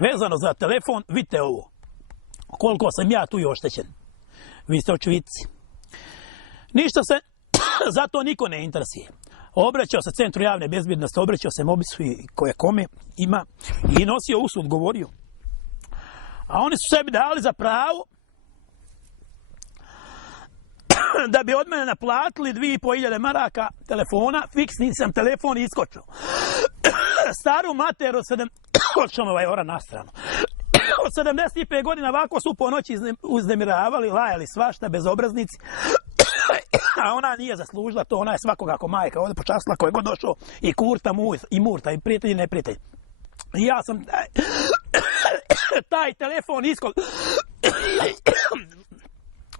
Vezano za telefon, vidite ovo. Koliko sam ja tu još oštećen. Vi ste očevidci. Ništa se za to niko ne interesuje. Obraćao se Centru javne bezbjednosti, obraćao se Mobisu i koje kome ima i nosio usud, govorio. A oni su sebi dali za pravo da bi od mene naplatili 2.500 maraka telefona, fiksni sam telefon i iskočio. Staru materu od 75 godina ovako su po noći uznemiravali, lajali svašta, bezobraznici. A ona nije zaslužila to, ona je svakoga ako majka ovdje počastila koji je god došao i kurta i murta i prijatelj i neprijatelj. I ja sam taj telefon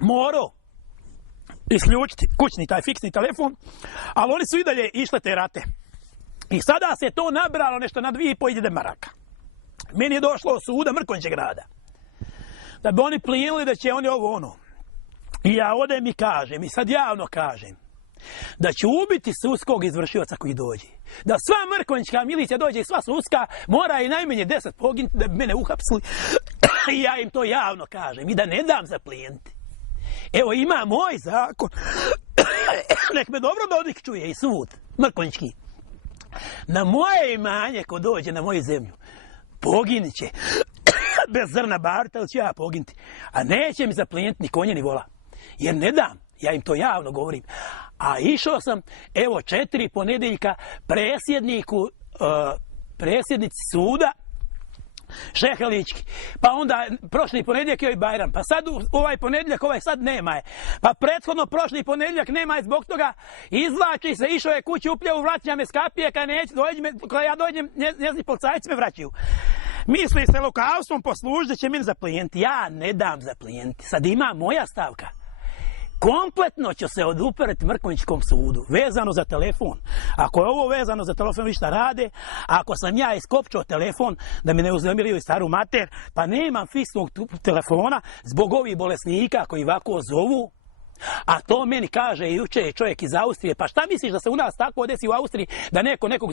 morao isključiti, kućni taj fiksni telefon, ali oni su i dalje išle te rate. I sada se to nabralo nešto na 2.500 maraka. Meni je došlo od suda Mrkonjićeg grada. Da bi oni plinili da će oni ovo ono. I ja odem i kažem, i sad javno kažem, da će ubiti sudskog izvršioca koji dođe. Da sva Mrkonjićka milicija dođe i sva sudska mora i najmanje 10 poginuti da bi mene uhapsili. I ja im to javno kažem i da ne dam zaplijeniti. Evo ima moj zakon. Nek me dobro Dodik čuje i sud Mrkonjićki. Na moje imanje ko dođe na moju zemlju poginit će. Bez zrna barta ili ću ja poginuti. A neće mi zaplijeniti ni konje ni vola. Jer ne dam. Ja im to javno govorim. A išao sam, evo 4 ponedjeljka predsjednici suda Šehelički. Pa onda prošli ponedjeljak je i Bajram. Pa sad ovaj ponedjeljak, ovaj sad nema je. Pa prethodno prošli ponedjeljak nema je, zbog toga izvlači se, išao je kući upljavu, vraća me skapije, kada ja dođem, njezini policajci me vraćaju. Misli se lokavstvom poslužiti da će meni zaplijeniti. Ja ne dam zaplijeniti. Sad ima moja stavka. Kompletno ću se oduperiti Mrkonjićkom sudu, vezano za telefon. Ako je ovo vezano za telefon, vi šta rade? Ako sam ja iskopčao telefon da mi ne uznemirili staru mater, pa nemam fiksnog telefona zbog ovih bolesnika koji ovako zovu. A to meni kaže juče čovjek iz Austrije. Pa šta misliš da se u nas tako desi u Austriji da neko nekog